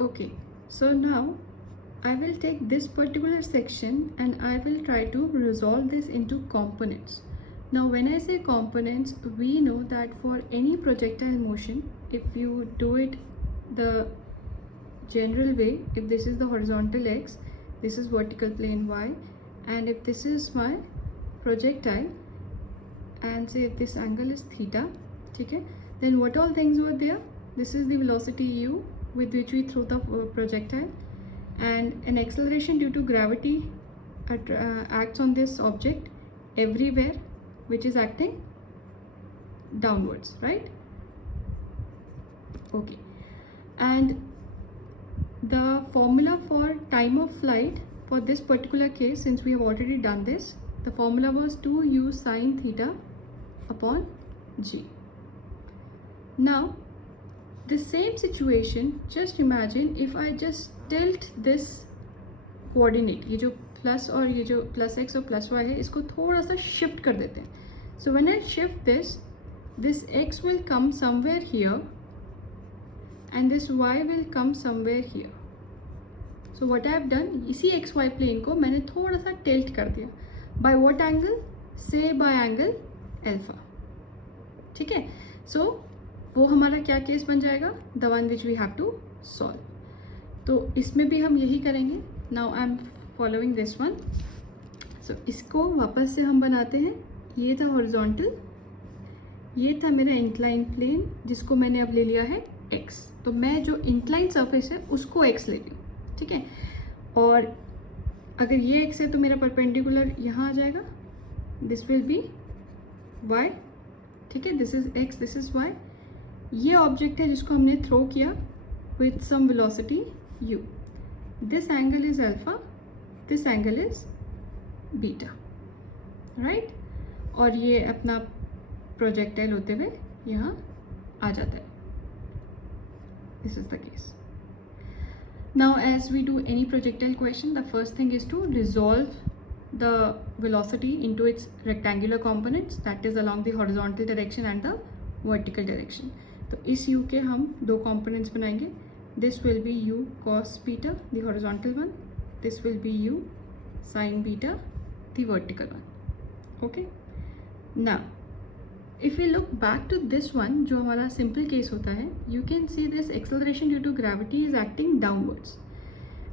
Okay, so now I will take this particular section and I will try to resolve this into components. Now when I say components, we know that for any projectile motion, if you do it the general way, if this is the horizontal x, this is vertical plane y, and if this is my projectile, and say if this angle is theta, okay, then what all things were there? This is the velocity u with which we throw the projectile, and an acceleration due to gravity acts on this object everywhere, which is acting downwards, right? Okay, and the formula for time of flight for this particular case, since we have already done this, the formula was 2u sine theta upon g. Now the same situation, just imagine if I just tilt this coordinate, ये जो plus और ये जो plus x और plus Y है, इसको थोड़ा सा शिफ्ट कर देते हैं. So when I shift this x will come somewhere here and this y will come somewhere here. So what I have done, इसी एक्स वाई प्लेन को मैंने थोड़ा सा टिल्ट कर दिया. By what angle? Say by angle alpha. ठीक है. So वो हमारा क्या केस बन जाएगा? The one which we have to solve. तो इसमें भी हम यही करेंगे. Now I am following this one. So इसको वापस से हम बनाते हैं. ये था horizontal, ये था मेरा inclined plane जिसको मैंने अब ले लिया है x. तो मैं जो inclined surface है उसको x ले रही हूँ, ठीक है. और अगर ये x है तो मेरा परपेंडिकुलर यहाँ आ जाएगा. दिस विल बी y, ठीक है. This is x, this is y. ये ऑब्जेक्ट है जिसको हमने थ्रो किया with some velocity u. This angle is alpha, this angle is beta, right. और ये अपना प्रोजेक्टाइल होते हुए यहाँ आ जाता है. This is the case. Now as we do any projectile question, the first thing is to resolve the velocity into its rectangular components, that is along the horizontal direction and the vertical direction. तो इस u के हम दो components बनाएंगे. This will be u cos beta, the horizontal one. This will be u sin beta, the vertical one. Okay. Now if we look back to this one, जो हमारा simple case होता है, you can see this acceleration due to gravity is acting downwards,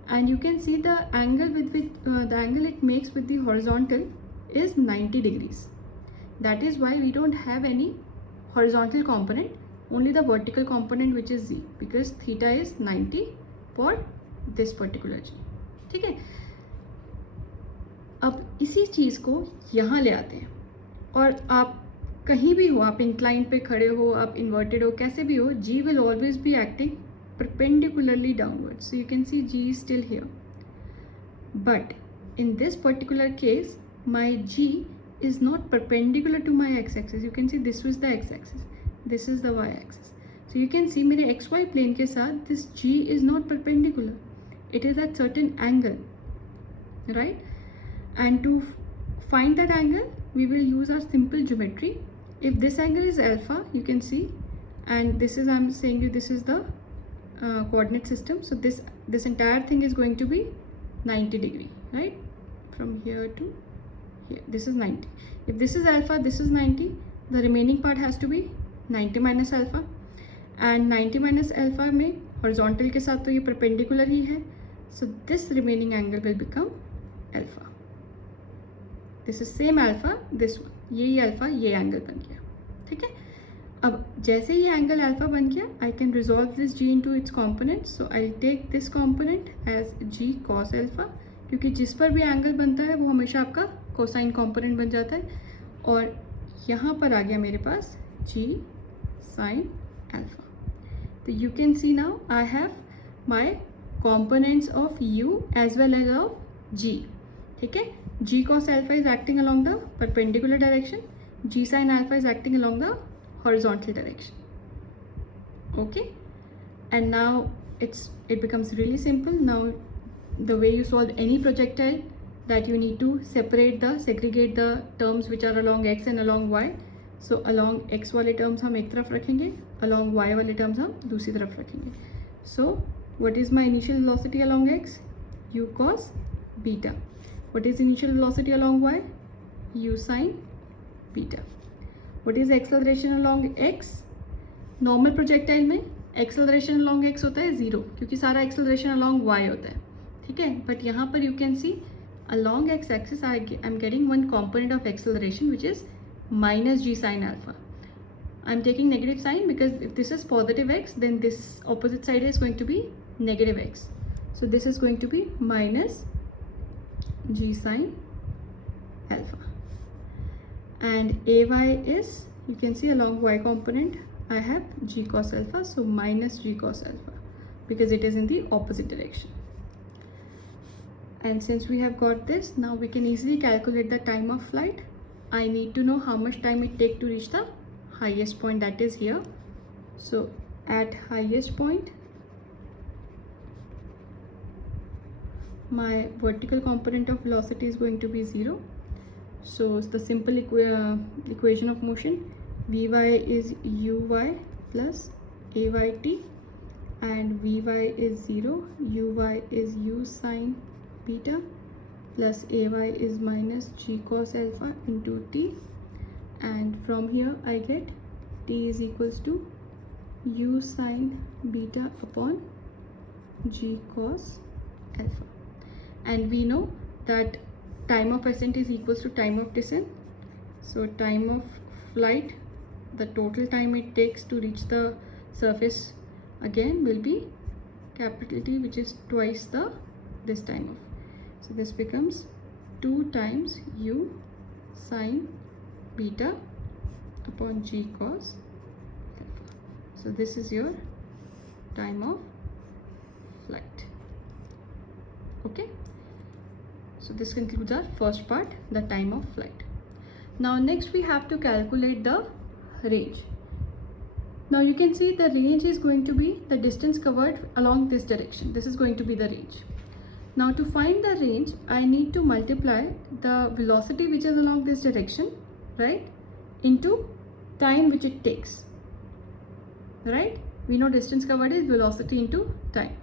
and you can see the angle with which the angle it makes with the horizontal is 90 degrees. That is why we don't have any horizontal component, only the vertical component which is z, because theta is 90 for this particular g. ठीक है. अब इसी चीज़ को यहाँ ले आते हैं, और आप कहीं भी हो, आप इंक्लाइन पे खड़े हो, आप इन्वर्टेड हो, कैसे भी हो, g will always be acting perpendicularly downwards. So you can see g is still here. But in this particular case, my g is not perpendicular to my x-axis. You can see this was the x-axis, this is the y-axis. So you can see मेरे xy plane के साथ this g is not perpendicular. It is at certain angle, right? And to find that angle, we will use our simple geometry. If this angle is alpha, you can see, and this is, I'm saying you, this is the coordinate system. So this entire thing is going to be 90 degree, right? From here to here, this is 90. If this is alpha, this is 90. The remaining part has to be 90 minus alpha, and 90 minus alpha में horizontal के साथ तो ये perpendicular ही है. So this remaining angle will become alpha. This is same alpha, this one. ये alpha, ये angle बन गया, ठीक है. अब जैसे ये एंगल अल्फा बन गया, I can resolve this g into its components. So I take this component as g cos alpha, क्योंकि जिस पर भी एंगल बनता है वो हमेशा आपका कोसाइन कॉम्पोनेंट बन जाता है. और यहाँ पर आ गया मेरे पास जी साइन अल्फा. तो you can see now I have my components of u as well as of g, ठीक है. G cos alpha is acting along the perpendicular direction, G sin alpha is acting along the horizontal direction. Okay, and now it becomes really simple. Now the way you solve any projectile, that you need to segregate the terms which are along x and along y. So along x वाले terms हम एक तरफ रखेंगे, along y वाले terms हम दूसरी तरफ रखेंगे. So What is my initial velocity along x? U cos beta. What is initial velocity along y? U sin beta. What is acceleration along x? Normal projectile में एक्सेलरेशन अलॉन्ग x होता है 0, क्योंकि सारा acceleration along y होता है, ठीक है. But यहाँ पर you can C along x axis I'm getting one component of acceleration which is minus g sin alpha. I'm taking negative sign because if this is positive x, then this opposite side is going to be negative x. So this is going to be minus g sin alpha. And ay is, you can see along y component I have g cos alpha, so minus g cos alpha because it is in the opposite direction. And since we have got this, now we can easily calculate the time of flight. I need to know how much time it takes to reach the highest point, that is here. So at highest point, my vertical component of velocity is going to be 0. So the simple equation of motion, Vy is Uy plus Ayt, and Vy is 0, Uy is U sin beta plus Ay is minus g cos alpha into t, and from here I get t is equals to U sin beta upon g cos alpha. And we know that time of ascent is equals to time of descent. So time of flight, the total time it takes to reach the surface again will be capital T, which is twice this time of. So this becomes 2 times U sin beta upon g cos alpha. So this is your time of flight. Okay. So this concludes our first part, the time of flight. Now next we have to calculate the range. Now you can see the range is going to be the distance covered along this direction. This is going to be the range. Now to find the range, I need to multiply the velocity which is along this direction, right, into time which it takes, right. We know distance covered is velocity into time.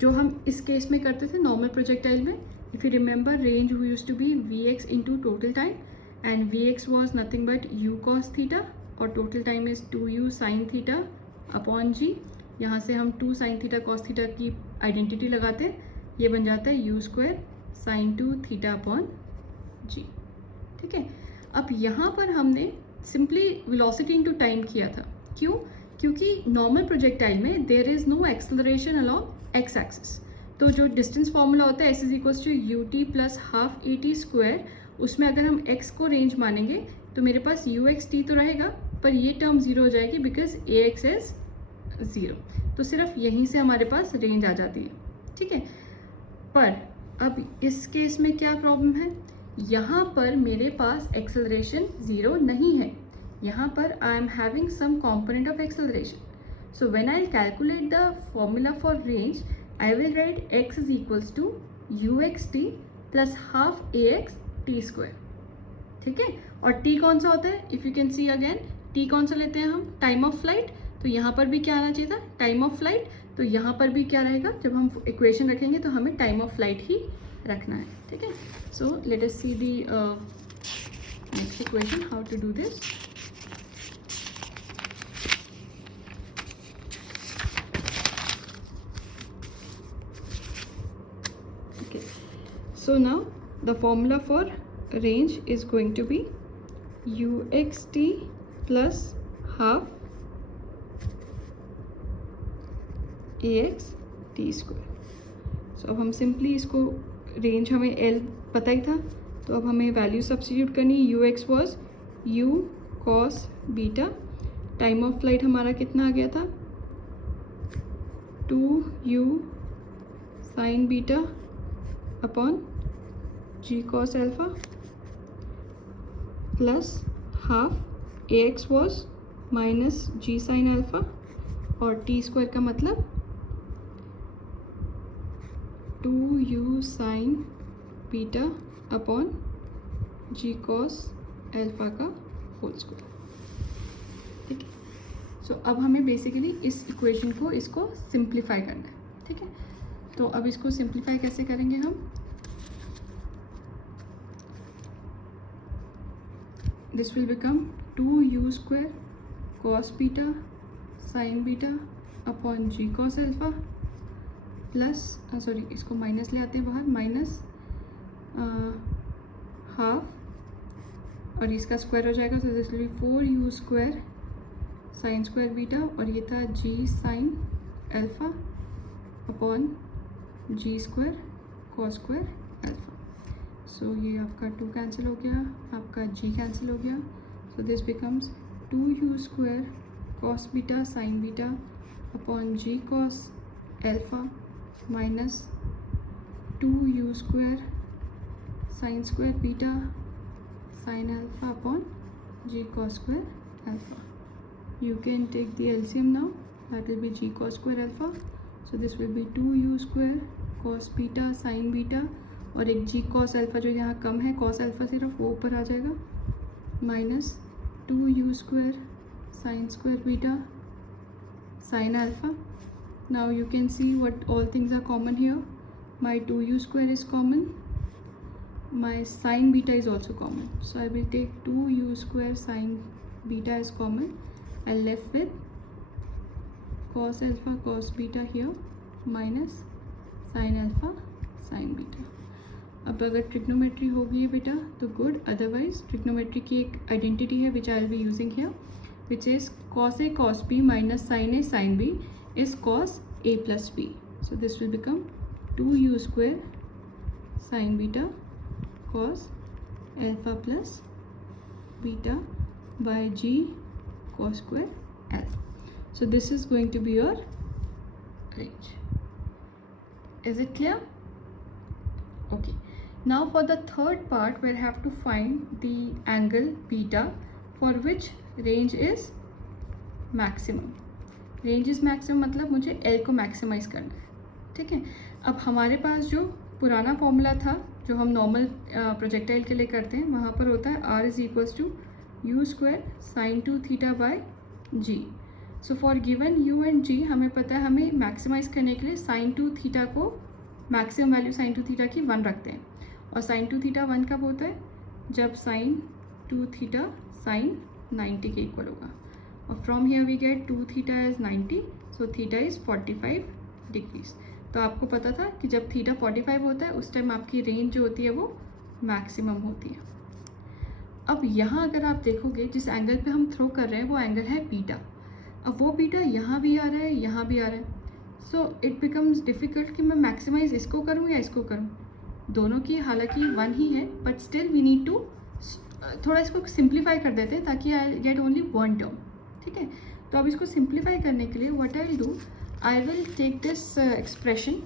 जो हम इस case में करते थे normal projectile में, if you remember, range used to be Vx into total time, and Vx was nothing but U cos theta, और total time is 2U sin theta upon g. यहाँ से हम 2 sin theta cos theta की identity लगाते हैं, ये बन जाता है U square sin 2 theta upon g. ठीक है. अब यहाँ पर हमने सिंपली वेलोसिटी इंटू टाइम किया था. क्यों? क्योंकि नॉर्मल प्रोजेक्टाइल में there is no acceleration along x axis. तो जो डिस्टेंस फॉर्मूला होता है s is equals to u t plus half a t square, उसमें अगर हम x को रेंज मानेंगे तो मेरे पास यू एक्स टी तो रहेगा, पर ये टर्म ज़ीरो हो जाएगी because A x is zero. तो सिर्फ यहीं से हमारे पास रेंज आ जाती है. ठीक है. पर अब इस केस में क्या प्रॉब्लम है, यहाँ पर मेरे पास एक्सेलरेशन ज़ीरो नहीं है. यहाँ पर I am having some component of acceleration. So when I calculate the formula for range, I will write x is equals to uxt plus half ax t square. ठीक है. और t कौन सा होता है, if you can see again, t कौन सा लेते हैं हम, टाइम ऑफ फ्लाइट. तो यहाँ पर भी क्या आना चाहिए था, टाइम ऑफ फ्लाइट. तो यहाँ पर भी क्या रहेगा, जब हम इक्वेशन रखेंगे तो हमें टाइम ऑफ फ्लाइट ही रखना है. ठीक है. So let us see the next equation, how to do this. So now the formula for range is going to be uxt plus half ax t square. So अब हम simply इसको, range हमें L पता ही था, तो अब हमें value substitute करनी. ux was u cos beta. Time of flight हमारा कितना आ गया था, 2u sin beta upon g cos alpha plus half ax was minus g sin alpha, और t स्क्वायर का मतलब 2u sin beta upon g cos alpha का whole square. ठीक है. सो अब हमें बेसिकली इस इक्वेशन को, इसको सिंप्लीफाई करना है. ठीक है, तो अब इसको सिंप्लीफाई कैसे करेंगे हम? This will become 2u square cos beta sin beta upon g cos alpha plus sorry इसको माइनस ले आते हैं बाहर, माइनस हाफ और इसका स्क्वायर हो जाएगा, तो this will be 4u square sine square beta और ये था g sine alpha upon g square cos square alpha. So ये आपका 2 कैंसिल हो गया, आपका g कैंसिल हो गया, so this becomes 2u square cos beta sine beta upon g cos alpha minus 2u square sine square beta sine alpha upon g cos square alpha. You can take the LCM now, that will be g cos square alpha, so this will be 2u square cos beta sin beta और एक g cos alpha जो यहाँ कम है, cos alpha सिर्फ वो ऊपर आ जाएगा, minus 2u square sin square beta sin alpha. Now you can see what all things are common here. My 2u square is common, my sin beta is also common, so I will take 2u square sin beta is common. I left with cos alpha cos beta here minus sin alpha sin beta. अब अगर trigonometry होगी बेटा तो good, otherwise trigonometry की एक identity है which I will be using here, which is cos a cos b minus sin a sin b is cos a plus b. So this will become 2u square sin beta cos alpha plus beta by g cos square alpha. So this is going to be your range. Is it clear? Okay. Now for the third part, we'll have to find the angle beta for which range is maximum. Range is maximum मतलब मुझे L को maximise करना है, ठीक है। अब हमारे पास जो पुराना फॉर्मूला था जो हम नॉर्मल प्रोजेक्टाइल के लिए करते हैं, वहाँ पर होता है R is equals to u square sine 2 theta by g. So for given u and g हमें पता है हमें मैक्सिमाइज करने के लिए साइन 2 थीटा को मैक्सिमम वैल्यू साइन 2 थीटा की 1 रखते हैं, और साइन 2 थीटा 1 कब होता है? जब साइन 2 थीटा साइन 90 के इक्वल होगा, और from here we get 2 theta is 90, so theta is 45 degrees. तो आपको पता था कि जब थीटा 45 होता है उस टाइम आपकी रेंज जो होती है वो मैक्सिमम होती है। अब यहाँ अगर आप देखोगे जिस एंगल पे हम थ्रो कर रहे हैं वो एंगल है बीटा। अब वो बीटा यहाँ भी आ रहा है, यहाँ भी आ रहा है, सो इट बिकम्स डिफ़िकल्ट कि मैं मैक्सिमाइज इसको करूँ या इसको करूँ। दोनों की हालांकि 1 ही है, but still we need to थोड़ा इसको सिंप्लीफाई कर देते हैं ताकि आई गेट ओनली 1 टर्म, ठीक है। तो अब इसको सिंप्लीफाई करने के लिए what I will do, I will take this expression